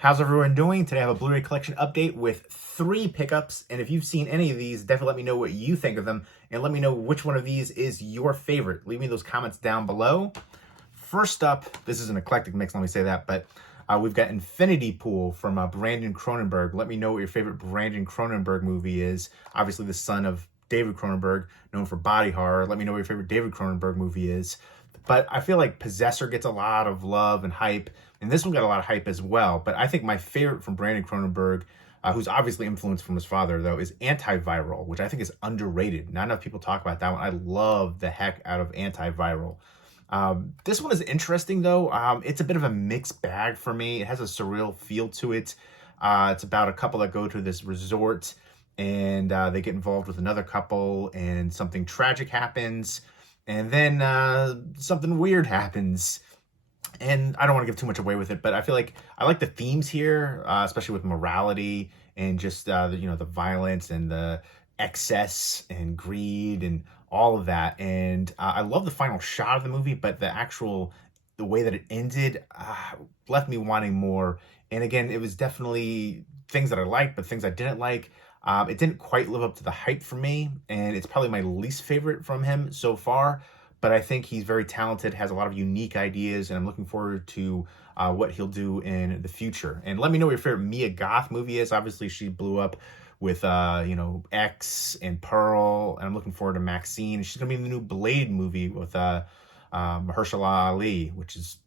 How's everyone doing? Today I have a Blu-ray collection update with 3 pickups, and if you've seen any of these, definitely let me know what you think of them, and let me know which one of these is your favorite. Leave me those comments down below. First up, this is an eclectic mix, let me say that, but we've got Infinity Pool from Brandon Cronenberg. Let me know what your favorite Brandon Cronenberg movie is. Obviously the son of David Cronenberg, known for body horror. Let me know what your favorite David Cronenberg movie is. But I feel like Possessor gets a lot of love and hype, and this one got a lot of hype as well. But I think my favorite from Brandon Cronenberg, who's obviously influenced from his father, though, is Antiviral, which I think is underrated. Not enough people talk about that one. I love the heck out of Antiviral. This one is interesting, though. It's a bit of a mixed bag for me. It has a surreal feel to it. It's about a couple that go to this resort, and they get involved with another couple, and something tragic happens. And then something weird happens. And I don't want to give too much away with it, but I feel like I like the themes here, especially with morality and just, the violence and the excess and greed and all of that. And I love the final shot of the movie, but the way that it ended left me wanting more. And again, it was definitely things that I liked, but things I didn't like. It didn't quite live up to the hype for me, and it's probably my least favorite from him so far, but I think he's very talented, has a lot of unique ideas, and I'm looking forward to what he'll do in the future. And let me know what your favorite Mia Goth movie is. Obviously, she blew up with, X and Pearl, and I'm looking forward to Maxine. She's going to be in the new Blade movie with Mahershala Ali,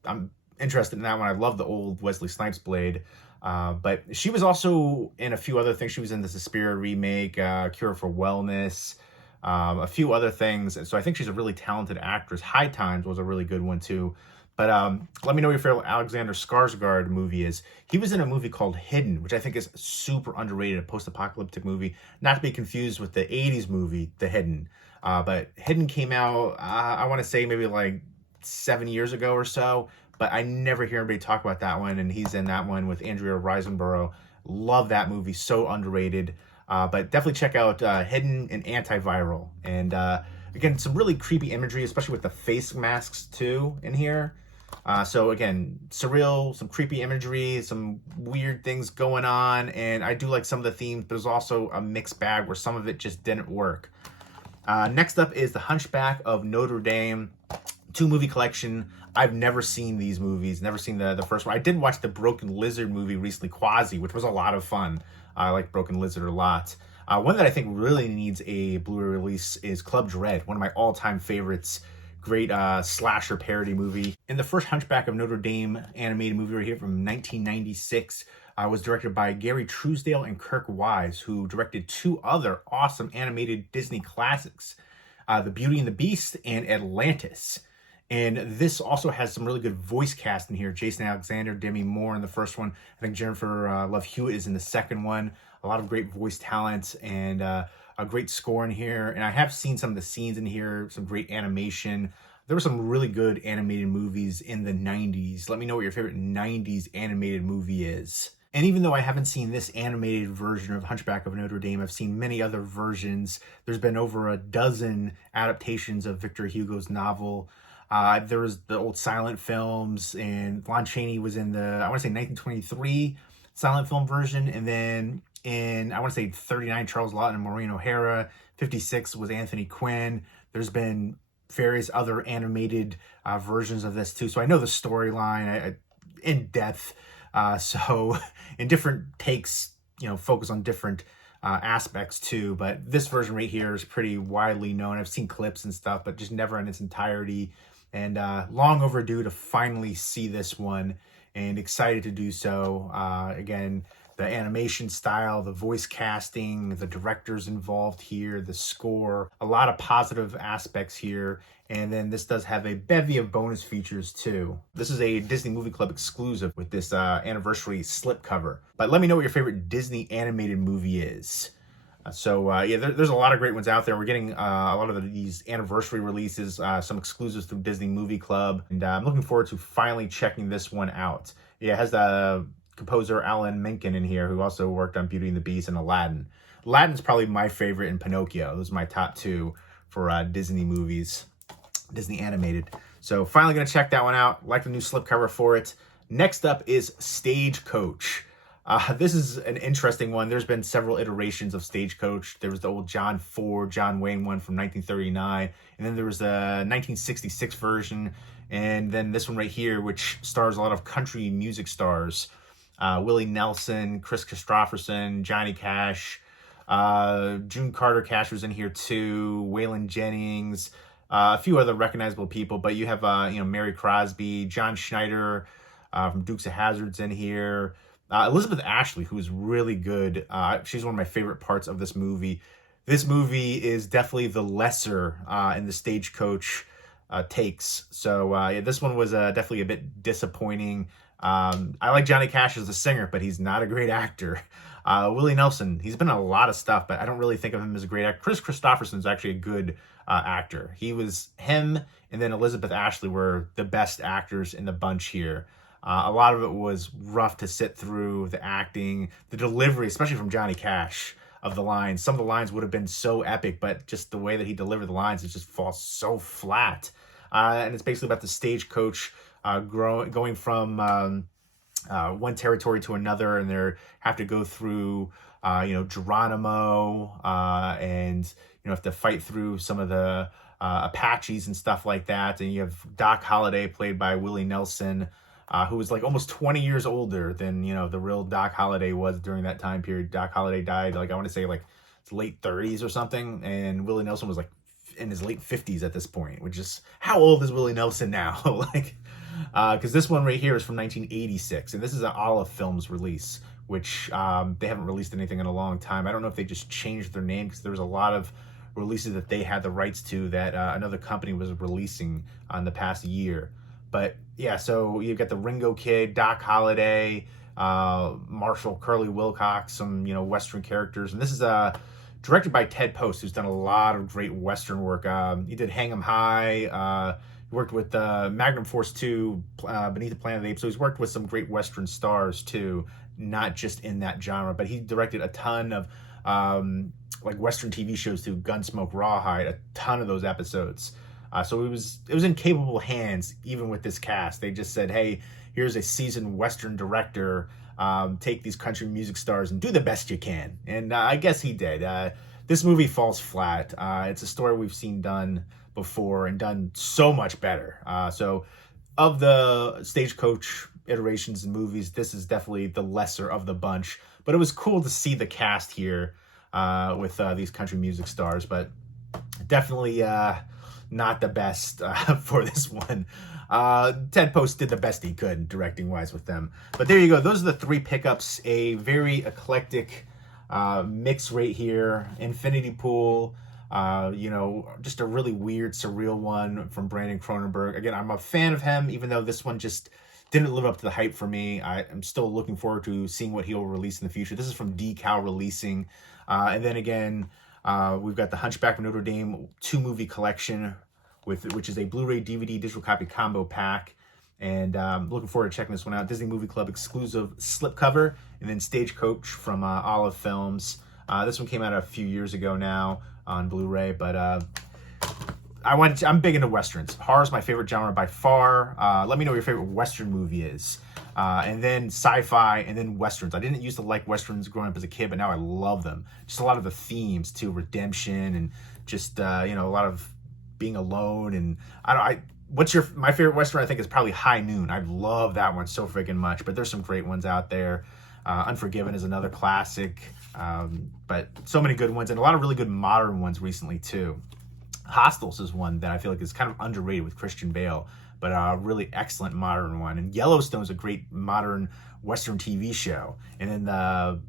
I'm interested in that one. I love the old Wesley Snipes Blade. But she was also in a few other things. She was in the Suspiria remake, Cure for Wellness, a few other things. And so I think she's a really talented actress. High Times was a really good one too. But let me know what your favorite Alexander Skarsgård movie is. He was in a movie called Hidden, which I think is super underrated, a post-apocalyptic movie. Not to be confused with the 80s movie, The Hidden. But Hidden came out, I want to say maybe like 7 years ago or so. But I never hear anybody talk about that one, and he's in that one with Andrea Riseborough. Love that movie, so underrated. But definitely check out Hidden and Antiviral. And again, some really creepy imagery, especially with the face masks too in here. So again, surreal, some creepy imagery, some weird things going on, and I do like some of the themes, but there's also a mixed bag where some of it just didn't work. Next up is the Hunchback of Notre Dame 2-movie collection. I've never seen these movies, never seen the first one. I did watch the Broken Lizard movie recently, Quasi, which was a lot of fun. I like Broken Lizard a lot. One that I think really needs a Blu-ray release is Club Dread, one of my all-time favorites. Great slasher parody movie. And the first Hunchback of Notre Dame animated movie right here from 1996 was directed by Gary Truesdale and Kirk Wise, who directed 2 other awesome animated Disney classics, The Beauty and the Beast and Atlantis. And this also has some really good voice cast in here. Jason Alexander, Demi Moore in the first one. I think Jennifer Love Hewitt is in the second one. A lot of great voice talent and a great score in here. And I have seen some of the scenes in here, some great animation. There were some really good animated movies in the 90s. Let me know what your favorite 90s animated movie is. And even though I haven't seen this animated version of Hunchback of Notre Dame, I've seen many other versions. There's been over a dozen adaptations of Victor Hugo's novel. There was the old silent films, and Lon Chaney was in the, I want to say 1923 silent film version, and then in, I want to say 39, Charles Lawton and Maureen O'Hara. 56 was Anthony Quinn. There's been various other animated versions of this too, so I know the storyline in depth. So in different takes, focus on different aspects too, but this version right here is pretty widely known. I've seen clips and stuff, but just never in its entirety. And long overdue to finally see this one, and excited to do so. Again, the animation style, the voice casting, the directors involved here, the score, a lot of positive aspects here. And then this does have a bevy of bonus features too. This is a Disney Movie Club exclusive with this anniversary slipcover. But let me know what your favorite Disney animated movie is. There's a lot of great ones out there. We're getting a lot of these anniversary releases, some exclusives through Disney Movie Club, and I'm looking forward to finally checking this one out. Yeah, it has the composer Alan Menken in here, who also worked on Beauty and the Beast and Aladdin. Aladdin's probably my favorite, and Pinocchio. Those are my top 2 for Disney movies, Disney animated. So finally going to check that one out. Like the new slipcover for it. Next up is Stagecoach. This is an interesting one. There's been several iterations of Stagecoach. There was the old John Wayne one from 1939, and then there was a 1966 version, and then this one right here, which stars a lot of country music stars. Willie Nelson, Chris Christopherson, Johnny Cash, June Carter Cash was in here too, Waylon Jennings, a few other recognizable people, but you have Mary Crosby, John Schneider from Dukes of Hazzard's in here. Elizabeth Ashley, who's really good. She's one of my favorite parts of this movie. This movie is definitely the lesser in the Stagecoach takes. So yeah, this one was definitely a bit disappointing. I like Johnny Cash as a singer, but he's not a great actor. Willie Nelson, he's been in a lot of stuff, but I don't really think of him as a great actor. Chris Christopherson is actually a good actor. Him and then Elizabeth Ashley were the best actors in the bunch here. A lot of it was rough to sit through, the acting, the delivery, especially from Johnny Cash, of the lines. Some of the lines would have been so epic, but just the way that he delivered the lines, it just falls so flat. And it's basically about the stagecoach going from one territory to another, and they have to go through, Geronimo, and have to fight through some of the Apaches and stuff like that. And you have Doc Holliday, played by Willie Nelson, who was like almost 20 years older than, the real Doc Holliday was during that time period. Doc Holliday died, I want to say late 30s or something. And Willie Nelson was in his late 50s at this point, which is, how old is Willie Nelson now? Because this one right here is from 1986. And this is an Olive Films release, which they haven't released anything in a long time. I don't know if they just changed their name, because there was a lot of releases that they had the rights to that another company was releasing in the past year. But yeah, so you've got the Ringo Kid, Doc Holliday, Marshall Curly Wilcox, some Western characters, and this is directed by Ted Post, who's done a lot of great Western work. He did Hang 'Em High. He worked with Magnum Force 2, Beneath the Planet of the Apes. So he's worked with some great Western stars too, not just in that genre. But he directed a ton of Western TV shows too, Gunsmoke, Rawhide, a ton of those episodes. So it was in capable hands, even with this cast. They just said, hey, here's a seasoned Western director. Take these country music stars and do the best you can. And I guess he did. This movie falls flat. It's a story we've seen done before and done so much better. So of the Stagecoach iterations and movies, this is definitely the lesser of the bunch. But it was cool to see the cast here with these country music stars. But definitely not the best for this one. Ted Post did the best he could directing wise with them. But there you go. Those are the three pickups. A very eclectic mix right here. Infinity Pool, just a really weird, surreal one from Brandon Cronenberg. Again, I'm a fan of him, even though this one just didn't live up to the hype for me. I'm still looking forward to seeing what he'll release in the future. This is from Decal Releasing. And then again, we've got the Hunchback of Notre Dame 2-movie collection, which is a Blu-ray DVD digital copy combo pack. And looking forward to checking this one out. Disney Movie Club exclusive slipcover, and then Stagecoach from Olive Films. This one came out a few years ago now on Blu-ray, but I'm big into Westerns. Horror is my favorite genre by far. Let me know what your favorite Western movie is. And then sci-fi, and then Westerns. I didn't used to like Westerns growing up as a kid, but now I love them. Just a lot of the themes too, redemption, and just a lot of being alone. And my favorite Western? I think is probably High Noon. I love that one so freaking much. But there's some great ones out there. Unforgiven is another classic. But so many good ones, and a lot of really good modern ones recently too. Hostiles is one that I feel like is kind of underrated with Christian Bale, but a really excellent modern one. And Yellowstone is a great modern Western TV show. And then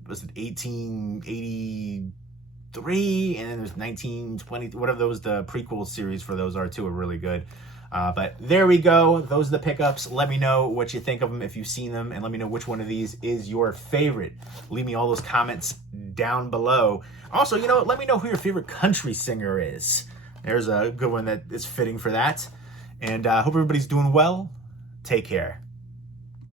was it 1883, and then there's 1920, whatever those, the prequel series for those are too, are really good. But there we go. Those are the pickups. Let me know what you think of them if you've seen them, and let me know which one of these is your favorite. Leave me all those comments down below. Also, let me know who your favorite country singer is. There's a good one that is fitting for that. And hope everybody's doing well. Take care.